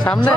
সামনে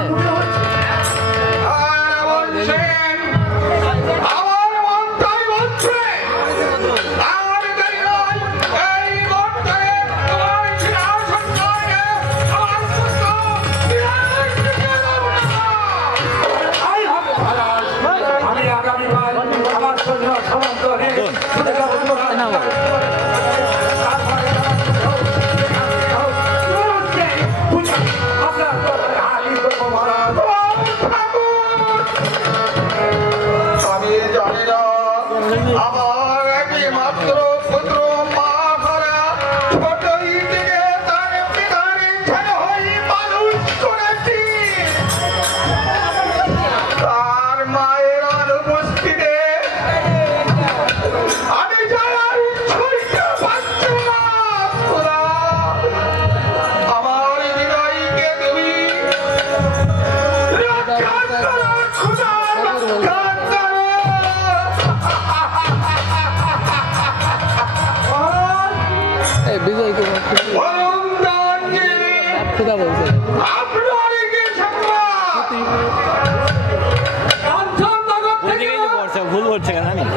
ভুল করছে কেন জানি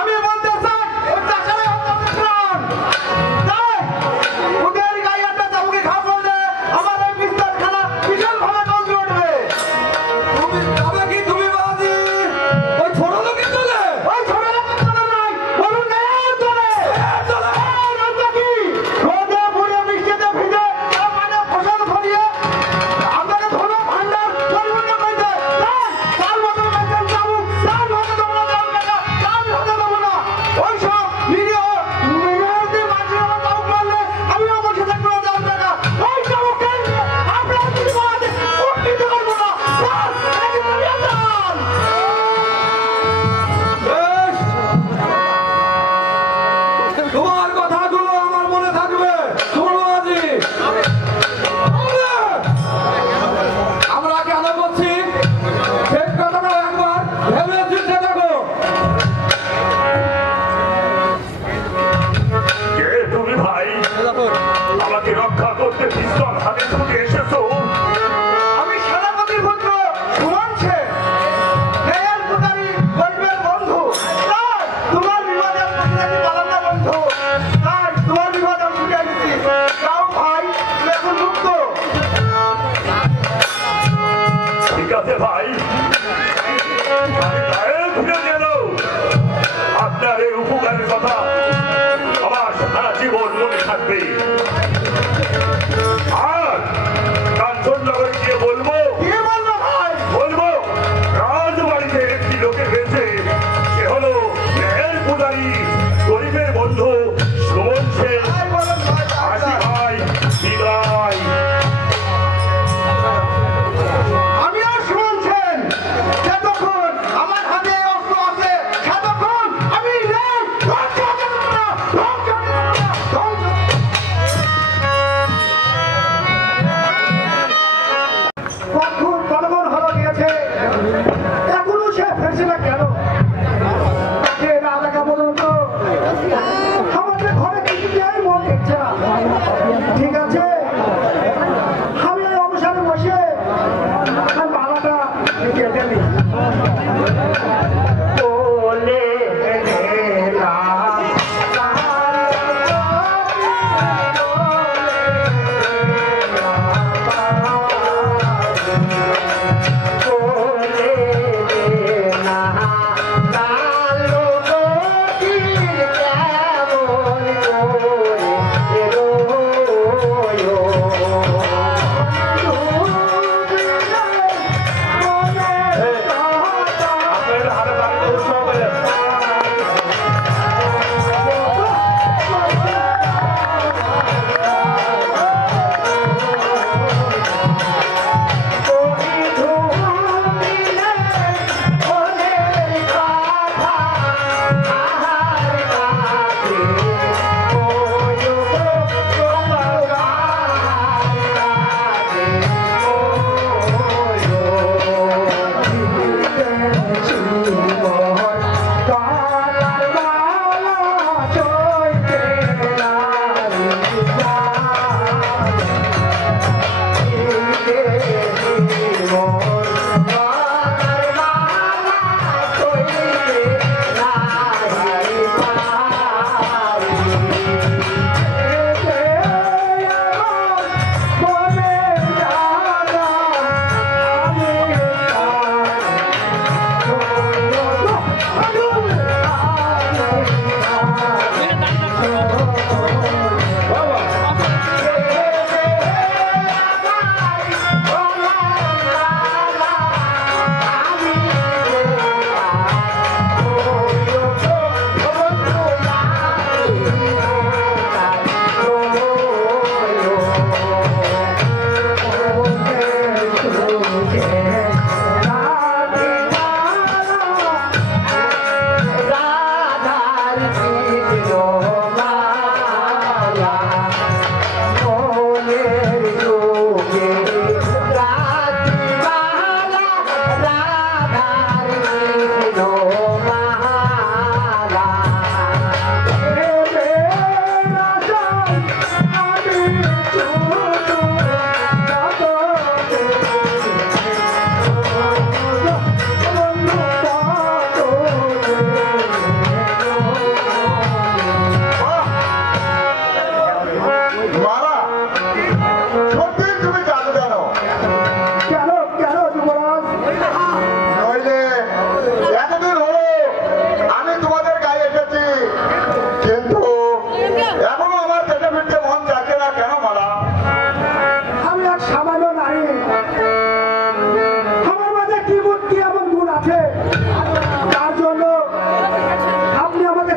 আমি বলতে চাই ওই চাষারে হত্যা প্রাণ তাই ওদের গায়ে একটা চাবুকে ঘা করলে আমার এই বিস্তারখানা বিশালভাবে গন্ধ উঠবে। তুমি যাবে কি তুমি বাজি ওই ছোট লোকের দলে? ওই ছোট লোকের দলে নাই, বলুন নেয়ার দলে। রোদটা কি? রোদে পুড়ে বৃষ্টিতে ভিজে তার মানে ফসল ফলিয়ে আপনাকে ধন ভান্ডার পরিপূর্ণ করতে তার মতো বেতন চাবুক, তার মতো তোমরা দাম টাকা, তার হতে দেবো না। ওই সব নিরীহ মেয়রদের মানুষের আমার চাবুক মারলে আমিও বসে থাকবো না দাম টাকা। ওই চাবুক কেন্দ্রে আপনারা কিছু বাদ উন্নীত করবো না। এটা কিন্তু নিয়ন্ত্রণ। বেশ, তোমার কথাগুলো আমার মনে থাকবে। শোনো আজি, আমরা কেন বলছি সেই কথাটা একবার ভেবে চিন্তে দেখো। কে তুমি ভাই? আমাকে রক্ষা করতে পিস্তল হাতে ছুটে এসেছো? আমি সেনাপতির পুত্র সুমন সেন, মেয়ের পুতারি গরিবের বন্ধু। তাই তোমার বিবাদে আমি নাকি পালাম না বন্ধু। তাই তোমার বিবাদে আমি ছুটে এসেছি। যাও ভাই, তুমি এখন মুক্ত। ঠিক আছে ভাই, আমি গায়ে ঘুরে গেল। আপনার এই উপকারের কথা আমার সারা জীবন মনে থাকবে। আর কাঞ্চননগরে গিয়ে বলবো, কি বললো ভাই? বলবো রাজবাড়িতে একটি লোকে রয়েছে, সে হলো মেহের পূজারী গরিবের বন্ধু সুমন সেন। তাই বলেন ভাই, আসি ভাই, বিদায়। আমিও সুমন সেন। যতক্ষণ আমার হাতে এই অস্ত্র আছে ততক্ষণ আমি নেই। ধ্বংস হতে দেব না, ধ্বংস হতে দেব না, ধ্বংস হতে দেব না। কখন জনগণ হলো গিয়েছে, এখনো সে ফেরছে না কেন? তাকে রাজাকে বলুন তো, আমাদের ঘরে কিছু দেয় মন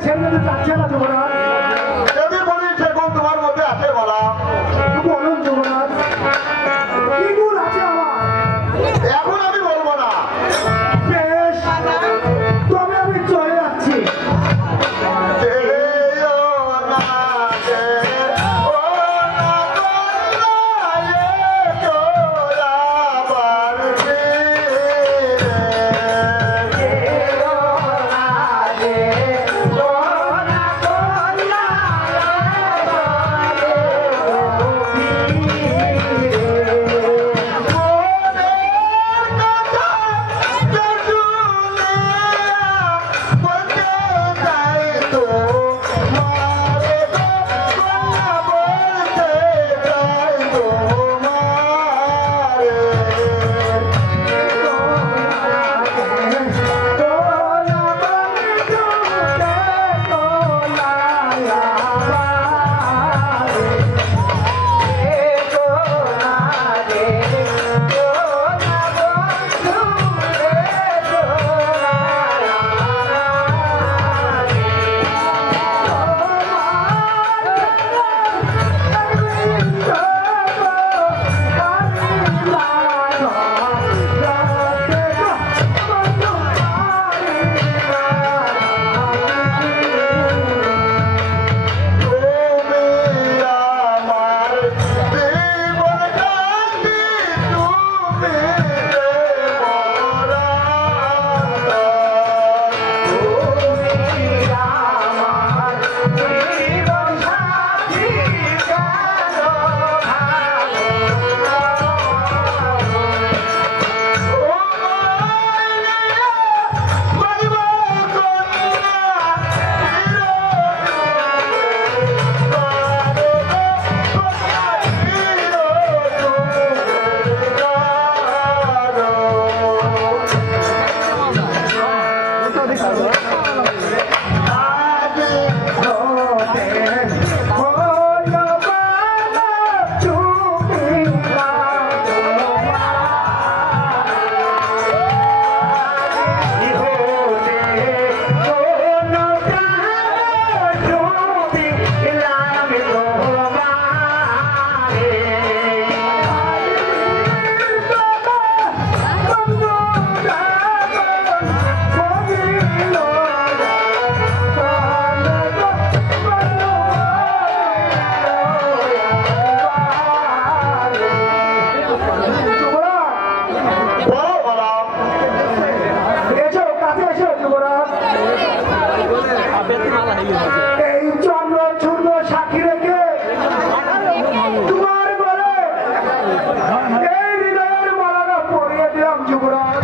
ছেড়ে দিতে চাচ্ছে না যুবরাজ। যদি বলি সেগুন তোমার মধ্যে আছে বলা, বলুন যুবরাজ, কি গুণ আছে আমার? এখন আমি বলবো না। বেশ, তবে আমি চলে যাচ্ছি। এই চন্দ্র চূর্ণ সাক্ষী রেখে তোমার বলে এই হৃদয়ের মালাটা পরিয়ে দিলাম যুবরাজ।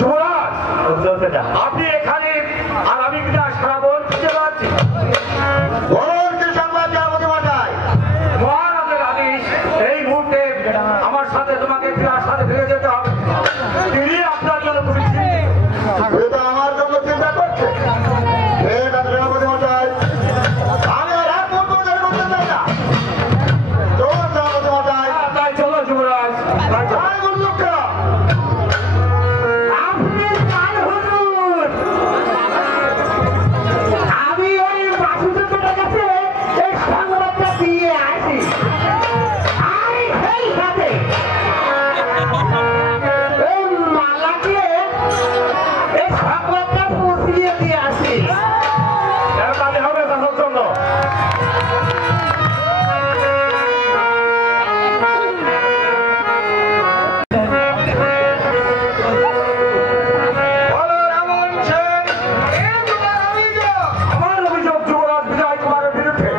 যুবরাজ, আপনি এখানে আর আমি কিনা সারা বল খুঁজে পাচ্ছি। বলুন কি সংবাদ জগৎ মশাই? মহারাজের আদেশ, এই মুহূর্তে আমার সাথে তোমাকে ফিরার সাথে ফিরে যেতে হবে। তিনি আপনার জন্য খুবই চিন্তিত। এটা আমার জন্য চিন্তা করছে। ঠিক আছে জগৎ মশাই, আমি আর এক মুহূর্ত দেরি করতে চাই না। চলুন জগৎ মশাই। তাই চলো যুবরাজ, তাই চলো। জয় গুরু লোকরা। আপনি কাল হুজুর, আমি ওই বাসুদেবের কাছে এই সংবাদটা দিয়ে আসি। আর সেই সাথে এই মালাকে এই সংবাদটা পৌঁছিয়ে দিয়ে আসি। তাহলে হবে তার জন্য। বলো রাবণ সেন, এ তোমার অভিযোগ? আমার অভিযোগ যুবরাজ বিজয় কুমারের বিরুদ্ধে।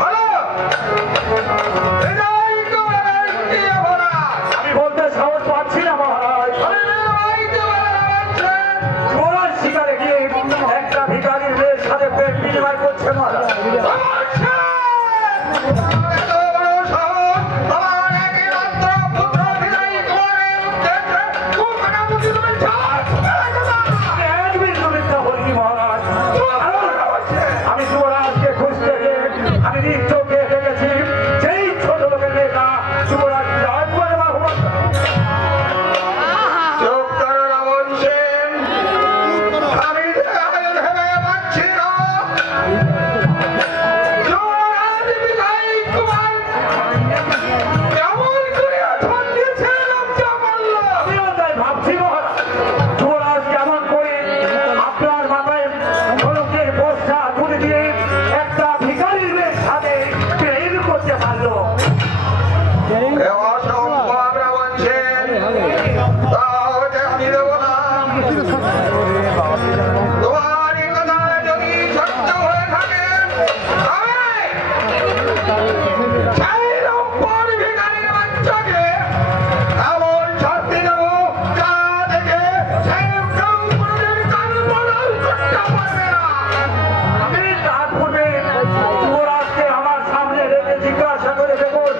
বলো, বিজয় কুমারের কি অপরাধ? আমি বলতে সাহস পাচ্ছি না মহারাজ। বিজয় কুমার রাবণ সেন, যুবরাজ শিকারে গিয়ে একটা ভিখারির মেয়ের সাথে প্রেম বিনিময় করছে মহারাজ। রাবণ সেন! এত বড় সাহস, তোমার একমাত্র পুত্র বিজয় কুমারের উদ্দেশ্যে কুমারাবতী তুমি ছাড়! এক বিন্দু মিথ্যা বলিনি মহারাজ। আমি যুবরাজকে খুঁজতে গিয়ে আমি নিজ চোখে দেখেছি সেই ছোট লোকের মেয়েটা যুবরাজ বিজয় কুমারের বাহু বন্ধ। চুপ করো রাবণ সেন, আমি ভেবে পাচ্ছি না। যুবরাজ বিজয় কুমার কেমন করে ধন দিয়েছে লজ্জা মারল। আমিও তাই ভাবছি মহারাজ, যুবরাজ কেমন করে আপনার মাথায় ধনুকের বর্ষা তুলে দিয়ে একটা ভিখারির মেয়ের সাথে প্রেম করতে পারলো। এ অসম্ভব রাবণ সেন, তা হতে আমি দেব না। তোমার এই কথা যদি সত্য হয়ে থাকে তবে সেই রূপর ভিখারির বাচ্চাকে এমন শাস্তি দেব যা থেকে সেই কেউ কোনোদিন কল্পনাও করতে পারবে না। আমি তার পূর্বে যুবরাজকে আমার সামনে রেখে জিজ্ঞাসা করে দেখুন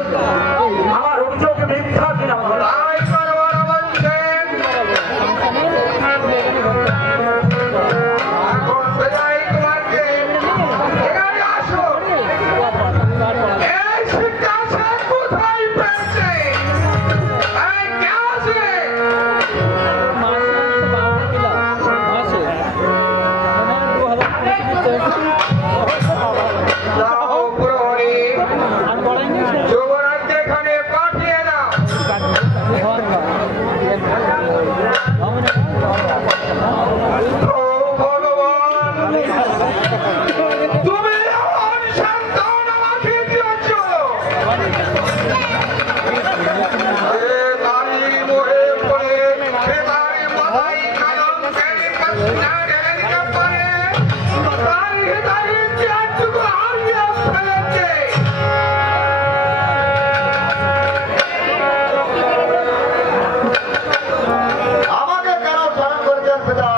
আমার অভিযোগ মিথ্যা কিনা মহারাজ। তাই করব রাবণ সেন। এখন বিজয় কুমারকে এখানে আসুন। এই শিক্ষা সে কোথায় পেয়েছে? এই কে আছে? যাও প্রহরী, যুবরাজকে এখানে পাঠিয়ে দাও। ও ভগবান, তুমি এমন সন্তান আমাকে দিয়েছ। এ নারী মোহে পড়ে বেতারে মাথায় কলঙ্কের প্রশ্ন ঢেলে দিতে পারে, তার হৃদয়ের জ্ঞানটুকু হারিয়ে ফেলেছে। আমাকে কেন স্মরণ করেছেন পিতা?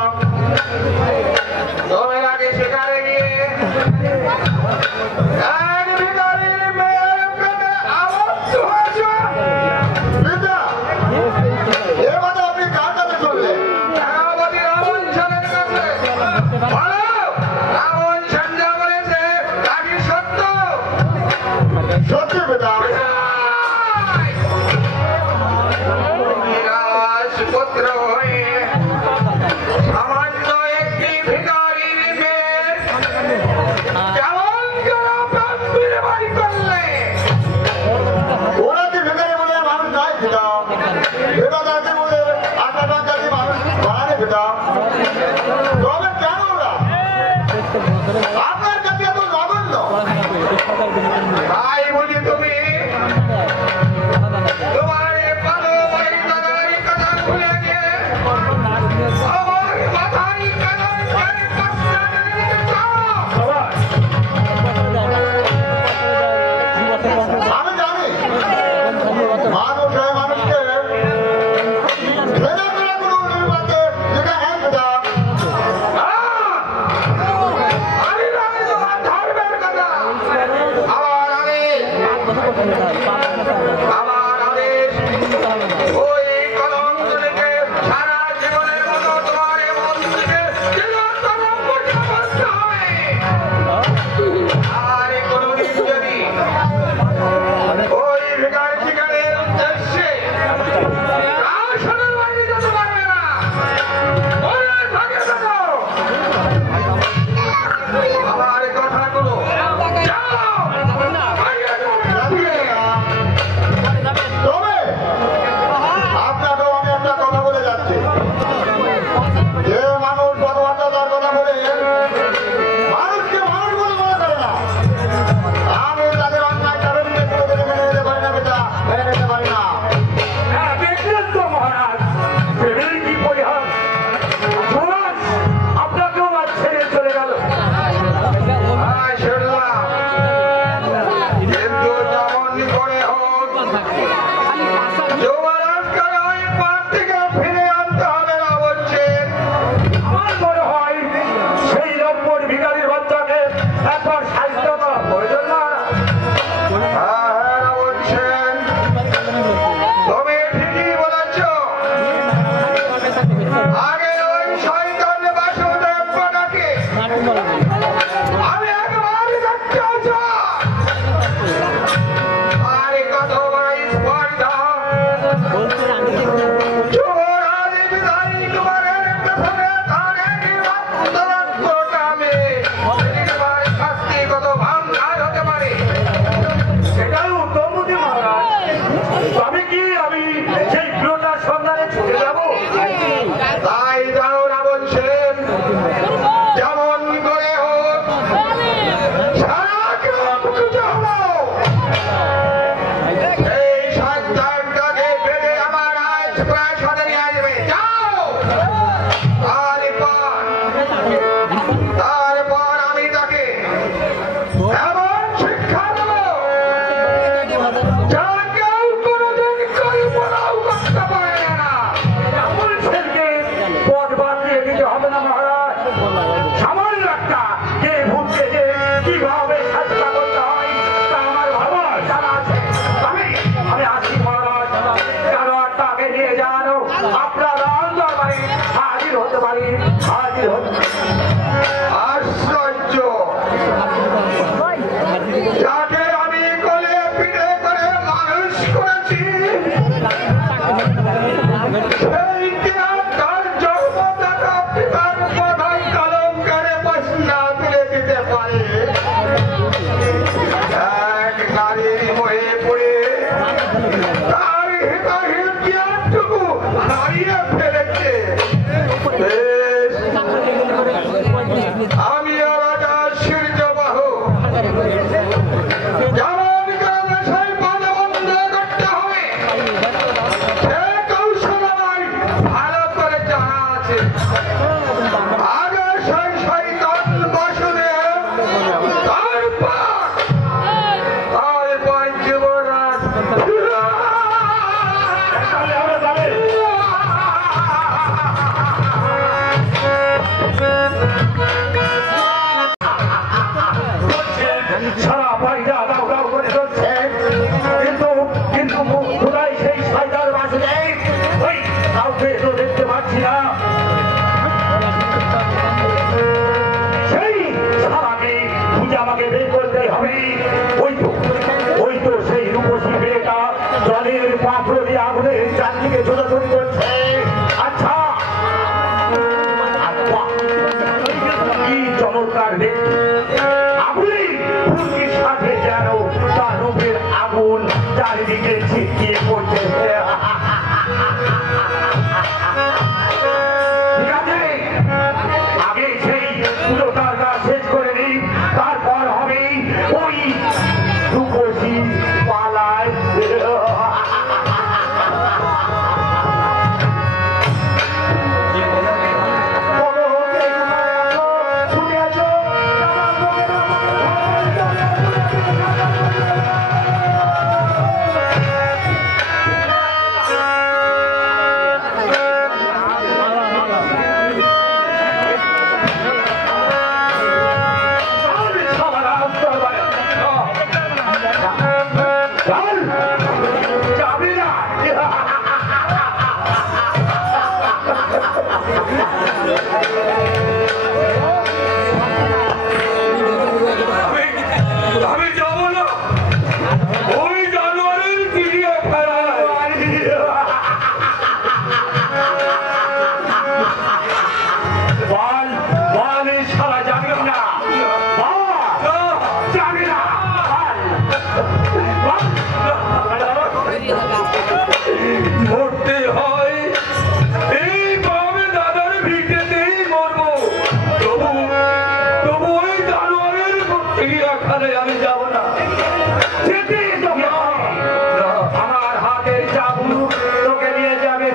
তুমি আগে শিকারে গিয়ে এক ভিখারির মেয়ের প্রেমে আবদ্ধ হয়েছ। পিতা, এ কথা আপনি কার কাছে শুনলেন? সেনাপতি রাবণ সেনের কাছে। বলো, রাবণ সেন যা বলেছে তা কি সত্য? সত্যি পিতা। রাজপুত্র হয়ে সামান্য একটি ভিখারির মেয়ের কেমন করে প্রেম বিনিময় করলে? ওরা কি ভিখারি বলে মানুষ নয় পিতা। এটা জাতি বলে আটাটা জাতি মানুষ বাড়ানে পিতা। তবে কেন ওরা আপনার কাছে এত জঘন্য? তাই বুঝি তুমি আমি জানি মানুষ হয় মানুষকে ভেদা করা কোনো নির্বাচনে যেটা হ্যাঁ পিতা আমি জানি তোমার ধর্মের কথা। আমার আদেশ ওই কলঙ্ককে সারা জীবনের মতো তোমার এই মন থেকে চিরতর মুছে ফেলতে হবে। আর কোনোদিন যদি ওই ভিখারি শিকারের উদ্দেশ্যে রাশনের বাড়ি যেতে পারবে না, মনে থাকে যেন। আমার কথাগুলো যাও, বাইরে যাও। তবে আপনাকেও আমি একটা কথা বলে যাচ্ছি যে মানুষ ভগবানটা তার কথা বলে মানুষকে মানুষ বলে মনে করে না। আমি তাদের অন্যায় কারণ মেনে নিতে পারি না পিতা, মেনে নিতে পারি না। হ্যাঁ, দেখলেন তো মহারাজ, ভেবেই কি পরিহাস। যুবরাজ, আপনাকেও আজ ছেড়ে চলে গেল। আয় শুনলাম, কিন্তু যেমন করে হোক যুবরাজকে ওই পার থেকে ফিরে আনতে হবে না বলছেন। আমার মনে হয় সেই নম্বর ভিখারির বাচ্চাকে একবার সাহিত্য করা প্রয়োজন না। হ্যাঁ বলছেন, তুমি ঠিকই বলেছ। আগে ওই শয়তান বাসুদেব পানাকে আমি একবার দেখতে চাই। আর কত বড় স্পর্ধা যুবরাজ বিদায়ী কুমারের পেছনে তার একই রক্তরক্তটামে এবার শাস্তি কত ভাঙার হতে পারে। সেটাই উত্তম বুদ্ধি মহারাজ। তবে কি আমি সেই প্রিয়টার সন্ধানে ছুটে যাব? তাই যাও না বলছেন, যেমন করে হোক সারা গ্রাম খুঁজে হলো এই সন্তানটাকে বেঁধে আমার আজ প্রাসাদে নিয়ে আসবে। যাও, তারপর আমি তাকে এমন শিক্ষা দেবো যা কেউ কোনোদিন কল্পনাও করতে পারে না। এমন ছেলেকে পথ বাতলিয়ে দিতে হবে না মহারাজ। সামান্য একটা যে ভূতকে যে কিভাবে সাজা করতে হয় তা আমার ভালো জানা আছে। আমি আসি মহারাজ, কেন তাকে নিয়ে জানো আপনার দরবারে হাজির হতে পারি, হাজির হতে আশ্চর্য, যাকে আমি কোলে পিঠে করে মানুষ করেছি সেই কিনা তার জন্মদাতা পিতার প্রধান কলঙ্কারে বসনা তুলে দিতে পারে। এক নারীর মোহে পড়ে তার হিতাহিত জ্ঞানটুকু হারিয়ে ফেলেছে। বেশ, আমিও রাজা সূর্যবাহু, যেমন করে সেই পদ বন্ধ করতে হবে সে কৌশল আমার ভালো করে জানা আছে। আগে সেই শয়তান বাসুদেব, তারপর যুবরাজ। তাহলে আমরা যাবে। সারা বাড়িটা দাও দাও করে চলছে, কিন্তু কোথায় সেই শয়তান বাসুদেব? ওই কাউকে তো দেখতে পাচ্ছি না। সেই সারাকে খুঁজে আমাকে বের করতে হবে। ওই তো সেই রূপসী মেয়েটা জলের পাথর দিয়ে আগুনের চারদিকে ছোটাছুটি করছে। আচ্ছা, কি চমৎকার দেখতে! আগুনের ফুলকির সাথে যেন তার রূপের আগুন চারিদিকে ছিটিয়ে পড়ছে। ঠিক আছে, আগে সেই পুরোটার কাজ শেষ করে নিই, তারপর হবে ওই রূপসী পালায়। চল যাবি না আমি যাব না ওই জানোয়ারের চিড়িয়াখানায় বল বল এই শালা যাবি না যাবি না মরতে হয় এই গ্রামে দাদার ভিটেতেই মরবো তবু তবু ওই জানোয়ারের চিড়িয়াখানায় আমি যাব না আমার হাতের চাবুক তোকে নিয়ে যাবে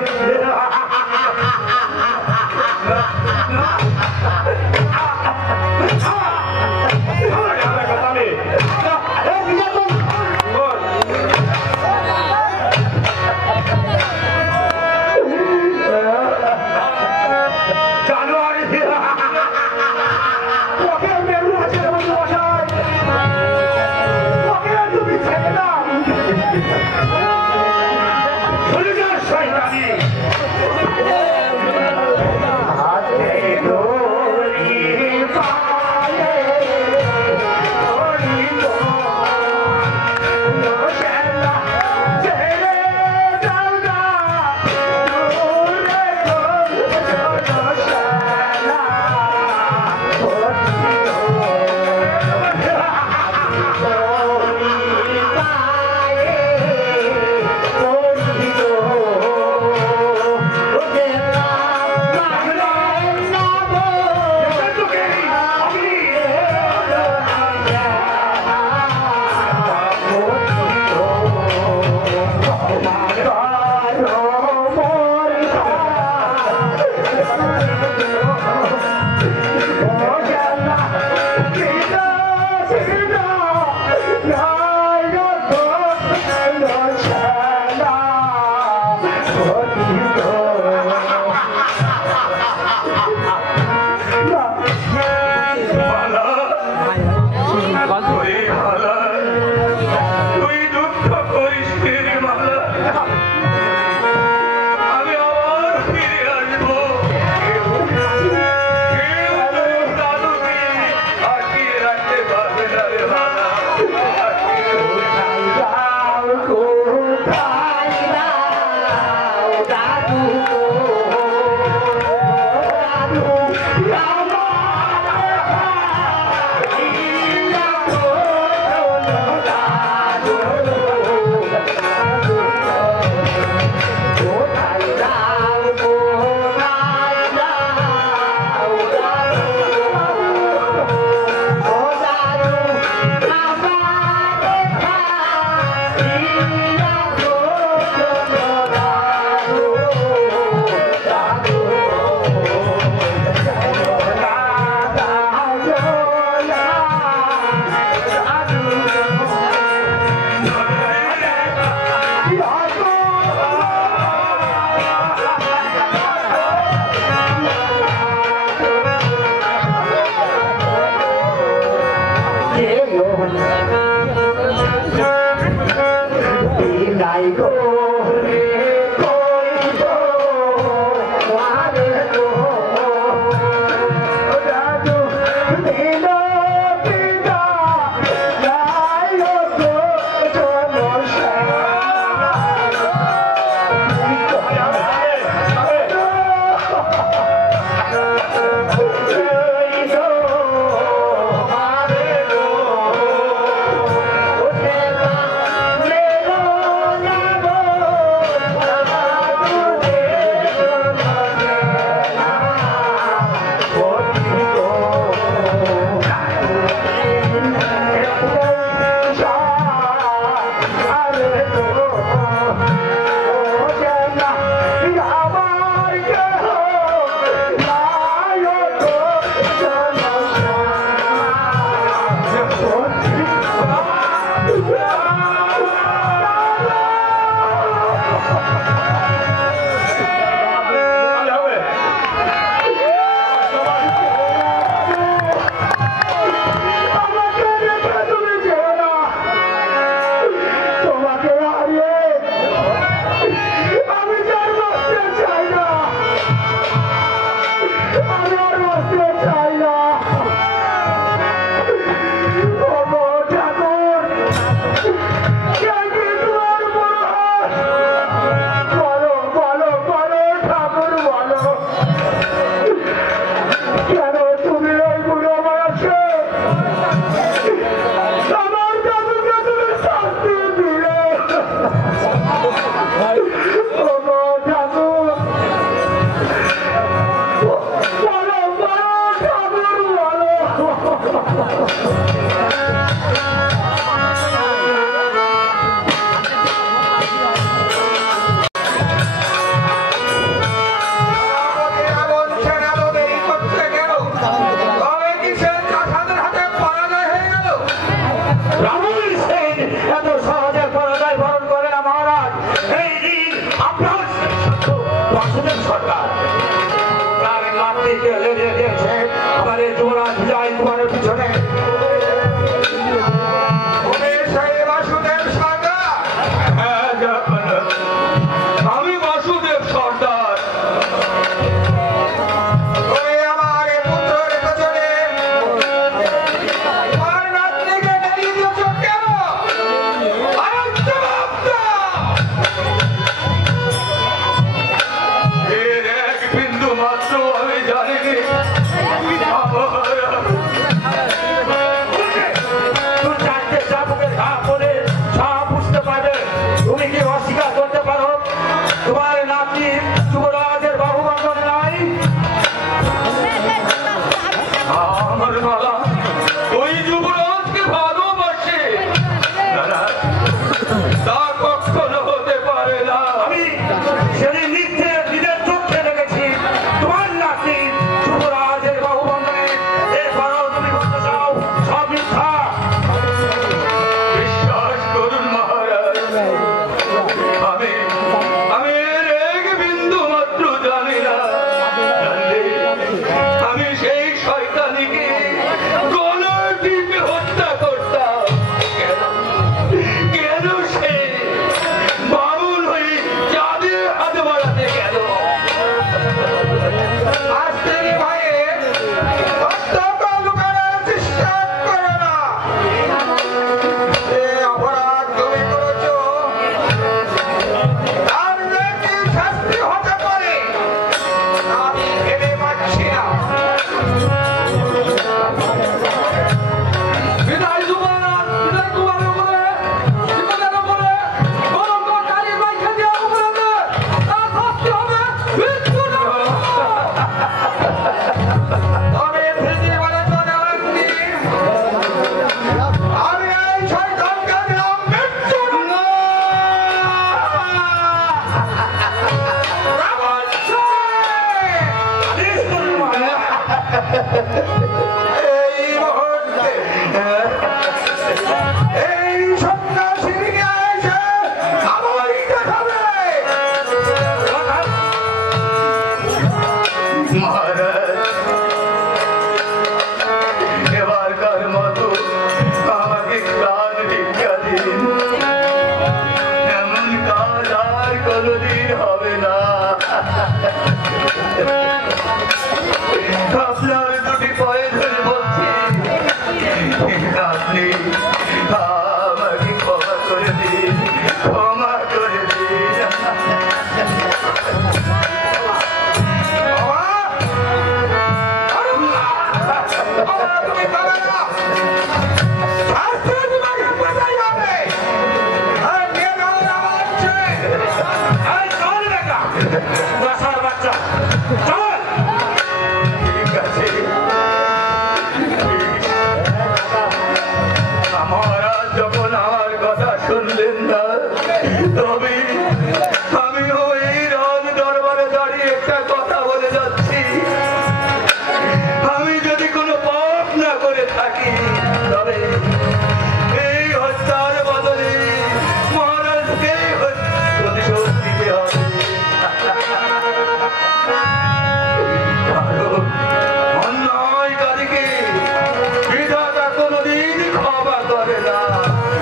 করে না,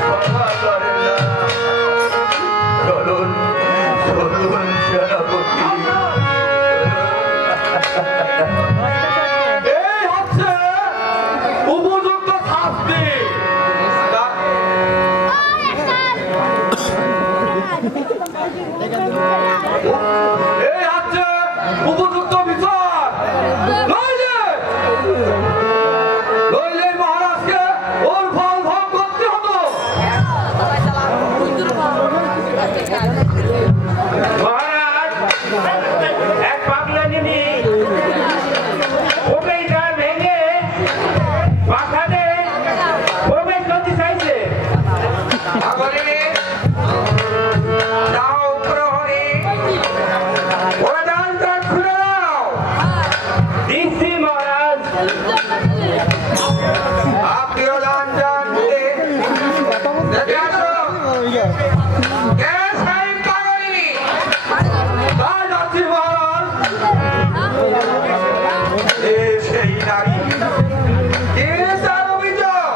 ক্ষমা করে না। চলুন এই হচ্ছে উপযুক্ত বিচার, নইলে মহারাজকে ওর ফল ভোগ করতে হতো। মহারাজ, এক পাগলা নিনি ওকে জাল ভেঙে বাসাতে প্রবেশ করতে চাইছে। দাও প্রহরী, ওরা জানটা খুলে দাও। দিচ্ছি মহারাজ। আপনিও জানটা খুলে দেখে আসো। কে সাহেব পাগলি? তাই যাচ্ছি মহারাজ। এ সেই নারী, কে তার অভিযোগ?